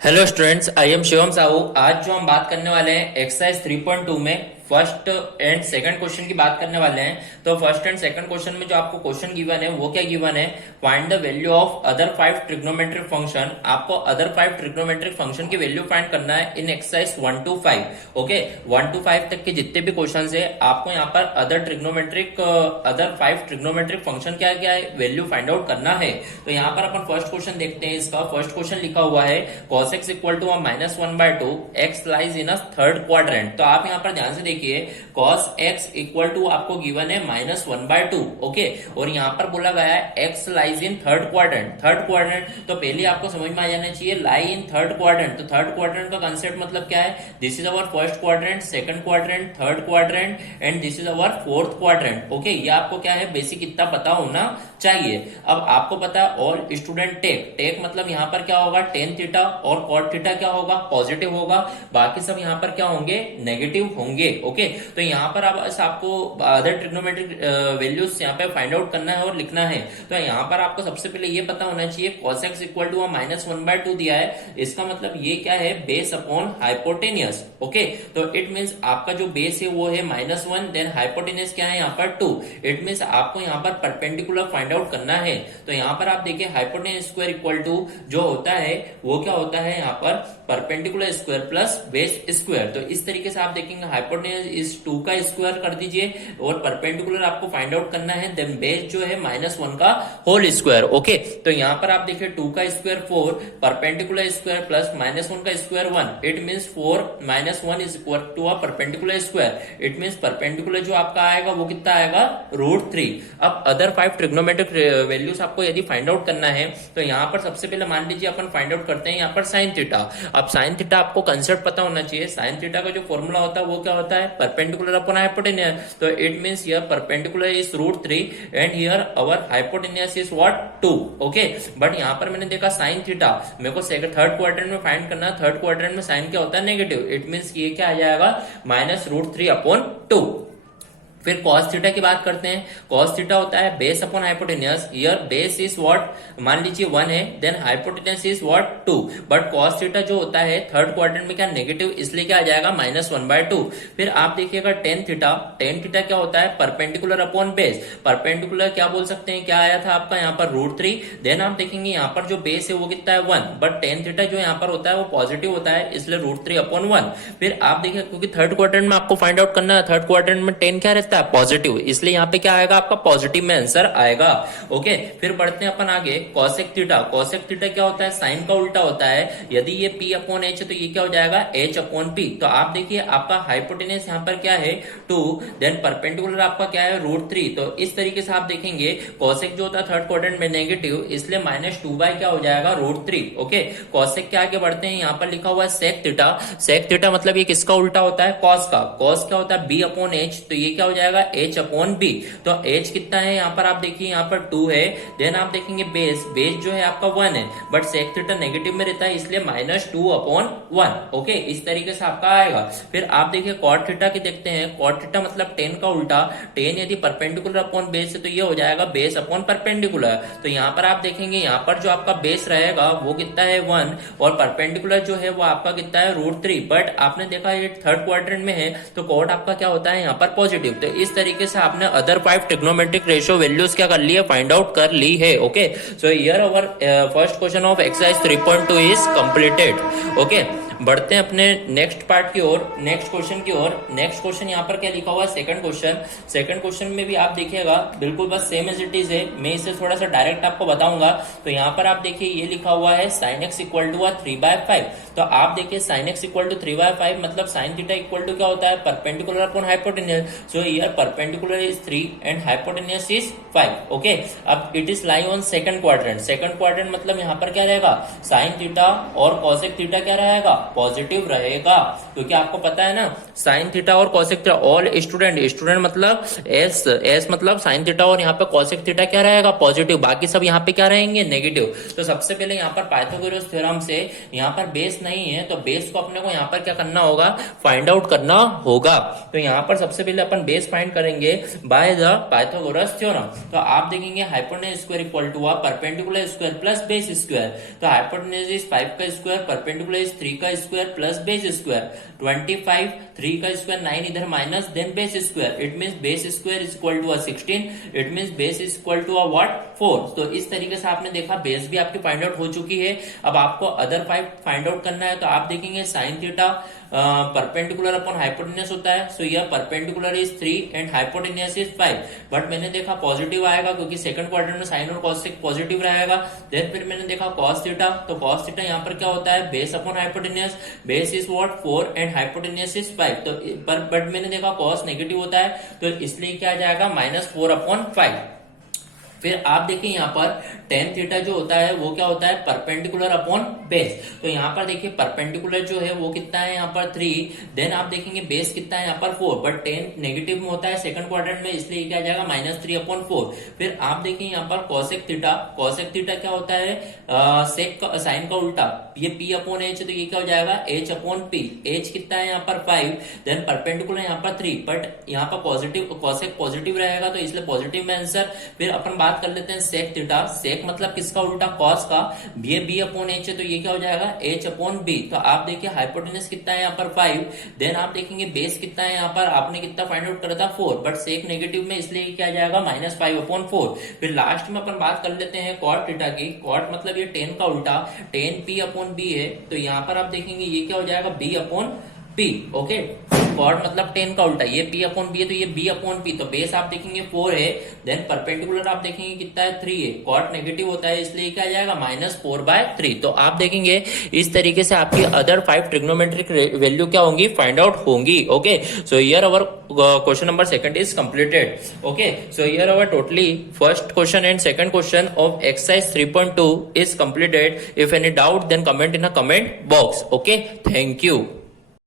Hello students, I am Shivam Sahu. आज जो हम बात करने वाले हैं एक्सरसाइज 3.2 में फर्स्ट एंड सेकंड क्वेश्चन की बात करने वाले हैं। तो फर्स्ट एंड सेकंड क्वेश्चन में जो आपको क्वेश्चन गिवन है वो क्या गिवन है, find the value of other 5 trigonometric function. आपको अदर 5 ट्रिग्नोमेट्रिक फंक्शन की वैल्यू फाइंड करना है इन एक्सरसाइज 1 to 5। ओके, 1 to 5 तक के जितने भी क्वेश्चन है आपको यहाँ पर अदर 5 ट्रिग्नोमेट्रिक फंक्शन क्या क्या है वैल्यू फाइंड आउट करना है। तो यहाँ पर अपन फर्स्ट क्वेश्चन देखते हैं। इसका फर्स्ट क्वेश्चन लिखा हुआ है cos x equal to -1/2 x lies in a third quadrant. तो आप यहाँ पर ध्यान से देखिए, cos x इक्वल टू आपको गिवन है -1/2। ओके, और यहाँ पर बोला गया है x lies in third quadrant. Third quadrant तो पहले आपको समझ में आ जाना चाहिए, लाई इन थर्ड क्वाड्रेंट। तो थर्ड क्वाड्रेंट का कंसेप्ट मतलब क्या है, this is our first quadrant, second quadrant, third quadrant and this is our fourth quadrant. Okay, ये आपको क्या है बेसिक इतना पता होना चाहिए। अब आपको पता है ऑल स्टूडेंट टेक मतलब यहाँ पर क्या होगा, टेन थीटा और कॉट थीटा क्या होगा, पॉजिटिव होगा। बाकी सब यहाँ पर क्या होंगे, नेगेटिव होंगे। ओके, तो यहाँ पर अब आपको अदर ट्रिग्नोमेट्रिक वैल्यूज यहाँ पे फाइंड आउट करना है और लिखना है। तो यहाँ पर आपको सबसे पहले ये पता होना चाहिए cos x इक्वल टू -1/2 दिया है, इसका मतलब ये क्या है, बेस अपॉन हाइपोटेनियस। ओके, तो इट मीन्स आपका जो बेस है वो है -1, देन हाइपोटेनियस क्या है यहाँ पर 2। इट मीन्स आपको यहाँ पर परपेंडिकुलर फाइंड आउट करना है। तो यहाँ पर आप देखिए हाइपोटेनियस स्क्वायर इक्वल टू जो होता है वो क्या होता है यहाँ पर perpendicular square plus base square. तो इस तरीके से आप देखेंगे हाइपोटेनियस इस 2 का स्क्वायर कर दीजिए और परपेंडिकुलर आपको फाइंड आउट करना है, देन बेस जो है -1 का होल स्क्वायर। ओके, तो यहाँ पर आप देखिए 2 का स्क्वायर 4, परपेंडिकुलर स्क्वायर प्लस -1 का square 1। It means 4 -1 is equal to a perpendicular square. It means perpendicular जो आपका आएगा वो कितना आएगा, √3। अब अदर 5 ट्रिग्नोमेट्रिक वैल्यूज आपको यदि फाइंड आउट करना है तो यहाँ पर सबसे पहले मान लीजिए अपन फाइंड आउट करते हैं यहाँ पर साइन थीटा। अब साइन थीटा आपको कंसेप्ट पता होना चाहिए। साइन थीटा का जो फॉर्मूला होता है वो क्या होता है, परपेंडिकुलर अपॉन हाइपोटेनियस। तो it means here perpendicular is √3 and here our hypotenuse is what, 2। Okay, but यहाँ पर मैंने देखा साइन थीटा मेरे को थर्ड क्वाड्रेंट में फाइंड करना है। थर्ड क्वाड्रेंट में साइन क्या होता है, नेगेटिव। इट मींस ये क्या आ जाएगा, -√3/2। फिर cos थीटा की बात करते हैं। cos थीटा होता है base upon hypotenuse. Here base is what, मान लीजिए 1 है, then hypotenuse is what, 2। But cos theta जो होता है थर्ड क्वाड्रेंट में क्या नेगेटिव, इसलिए क्या आ जाएगा -1/2। फिर आप देखिएगा टेन थीटा। टेन थीटा क्या होता है, परपेंडिकुलर अपॉन बेस। परपेंडिकुलर क्या बोल सकते हैं, क्या आया था आपका यहाँ पर √3। देन आप देखेंगे यहाँ पर जो बेस है वो कितना है 1, बट टेन थीटा जो यहाँ पर होता है वो पॉजिटिव होता है, इसलिए √3/1। फिर आप देखिए क्योंकि थर्ड क्वाड्रेंट में आपको फाइंड आउट करना है, थर्ड क्वाड्रेंट में टेन क्या रहता है, पॉजिटिव, इसलिए यहाँ पे क्या आएगा आपका पॉजिटिव में आंसर आएगा। ओके, फिर बढ़ते हैं अपन आगे। cosec theta. cosec थीटा क्या होता है, साइन का उल्टा होता है। यदि ये p/h है तो ये क्या हो जाएगा, h/p। तो आप देखिए आपका हाइपोटेनियस यहाँ पर क्या है 2, देन परपेंडिकुलर आपका क्या है √3। तो इस तरीके से आप देखेंगे cosec जो होता है थर्ड क्वाड्रेंट में नेगेटिव, इसलिए -2 क्या हो जाएगा, √3। ओके, cosec के आगे बढ़ते हैं। यहाँ पर लिखा हुआ है sec थीटा। sec थीटा मतलब ये किसका उल्टा होता है, cos का। cos क्या होता है, b/h। तो ये क्या हो जाएगा, h/b। तो h कितना है यहाँ पर आप देखिए, यहाँ पर 2 है। देन आप देखेंगे बेस जो है आपका 1 है, बट sec थीटा नेगेटिव में रहता है, इसलिए -2/1। ओके, इस तरीके से आपका आएगा। फिर आप देखिए cot थीटा की देखते हैं। cot थीटा मतलब 10 का उल्टा। 10 यदि परपेंडिकुलर अपॉन बेस है तो ये हो जाएगा बेस अपॉन परपेंडिकुलर। तो यहाँ पर आप देखेंगे यहाँ पर जो आपका बेस रहेगा वो कितना है 1 और परपेंडिकुलर जो है वो आपका कितना है √3। बट आपने देखा ये थर्ड क्वाड्रेंट में है तो cot आपका क्या होता है यहाँ पर पॉजिटिव। तो इस तरीके से आपने अदर 5 ट्रिग्नोमेट्रिक रेशियो वैल्यूज क्या कर ली है, फाइंड आउट कर ली है। Okay, so here our first question of exercise 3.2 is completed. Okay, बढ़ते हैं अपने नेक्स्ट पार्ट की ओर, नेक्स्ट क्वेश्चन की ओर। नेक्स्ट क्वेश्चन यहाँ पर क्या लिखा हुआ है, सेकंड क्वेश्चन। सेकंड क्वेश्चन में भी आप देखिएगा बिल्कुल बस सेम एज इट इज है। मैं इसे थोड़ा सा डायरेक्ट आपको बताऊंगा। तो यहाँ पर आप देखिए ये लिखा हुआ है sin x इक्वल टू 3/5। तो आप देखिए sin x इक्वल टू 3/5 मतलब sin थीटा इक्वल टू क्या होता है, perpendicular upon hypotenuse. So here perpendicular is 3 and hypotenuse is 5। Okay, अब it is lie on second quadrant. Second quadrant मतलब यहाँ पर क्या रहेगा, sin थीटा और cosec थीटा क्या रहेगा, पॉजिटिव रहेगा, क्योंकि आपको पता है ना साइन थीटा और कॉसेक थीटा, ऑल स्टूडेंट मतलब एस मतलब साइन थीटा और यहाँ पे कॉसेक थीटा क्या रहेगा पॉजिटिव, बाकी सब यहाँ पे क्या रहेंगे नेगेटिव। तो सबसे पहले यहाँ पर पाइथागोरस थ्योरम से यहाँ पर बेस नहीं है तो बेस को अपने को यहाँ पर क्या करना होगा, फाइंड आउट करना होगा। तो यहाँ पर सबसे पहले अपन बेस फाइंड करेंगे बाय द पाइथागोरस थ्योरम। तो आप देखेंगे hypotenuse square equal to perpendicular square plus base square. तो हाइपोटेन्यूज इज 5 का स्क्वायर, परपेंडिकुलर इज 3 का स्क्वायर प्लस बेस स्क्वायर, 25 3 का स्क्वायर 9 इधर minus then base square, it means base square is equal to 16, it means base is equal to what 4। तो इस तरीके से आपने देखा बेस भी आपकी फाइंड आउट हो चुकी है। अब आपको अदर 5 फाइंड आउट करना है। तो आप देखेंगे sine theta perpendicular upon hypotenuse होता है, सो यह perpendicular is 3 and hypotenuse is 5, but मैंने देखा पॉजिटिव आएगा क्योंकि सेकंड क्वाड्रेंट में साइन और कॉसेक पॉजिटिव रहेगा। देन फिर मैंने देखा कॉस थीटा, तो कॉस थीटा यहाँ पर क्या होता है base upon hypotenuse, base is what 4 and hypotenuse is 5। तो बट मैंने देखा कॉस नेगेटिव होता है तो इसलिए क्या आ जाएगा -4/5। फिर आप देखिए यहाँ पर टेन थीटा जो होता है वो क्या होता है परपेंडिकुलर अपॉन बेस। तो यहाँ पर देखिए परपेंडिकुलर जो है वो कितना है यहाँ पर 3, देन आप देखेंगे बेस कितना है यहाँ पर 4, बट टेन नेगेटिव में होता है सेकंड क्वाड्रेंट में, इसलिए क्या आ जाएगा -3/4। फिर आप देखिए यहाँ पर कॉसेक थीटा, कॉसेक थीटा क्या होता है सेक का साइन का उल्टा, ये P/H, तो ये क्या हो जाएगा H/P। H कितना है यहाँ पर 5, देन परपेंडिकुलर यहाँ पर 3, बट यहाँ पर पॉजिटिव कॉसेक पॉजिटिव रहेगा तो इसलिए पॉजिटिव में आंसर। फिर अपन बात कर लेते हैं सेक थीटा, सेक मतलब किसका उल्टा कॉस का, ये B/H है तो ये क्या हो जाएगा H/B। तो आप देखिए हाइपोटेन्यूज कितना है यहाँ पर 5, देन आप देखेंगे बेस कितना है यहाँ पर आपने कितना फाइंड आउट करा था 4, बट सेक नेगेटिव में इसलिए क्या जाएगा -5/4। फिर लास्ट में अपन बात कर लेते हैं कॉट थीटा की, कॉट मतलब ये 10 का उल्टा, 10 P/B है, तो यहाँ पर आप देखेंगे ये क्या हो जाएगा B/P। ओके, कॉट मतलब 10 का उल्टा, ये P/B है तो ये B/P। तो बेस आप देखेंगे 4 है, देन परपेंडिकुलर आप देखेंगे कितना है 3 है, कॉट नेगेटिव होता है इसलिए क्या जाएगा -4/3। तो आप देखेंगे इस तरीके से आपकी अदर 5 ट्रिग्नोमेट्रिक वैल्यू क्या होंगी फाइंड आउट होंगी। Okay, so here our question number 2 is completed. Okay, so here our totally first question and second question of exercise 3.2 is completed. If any doubt then comment in a comment box. Okay, thank you.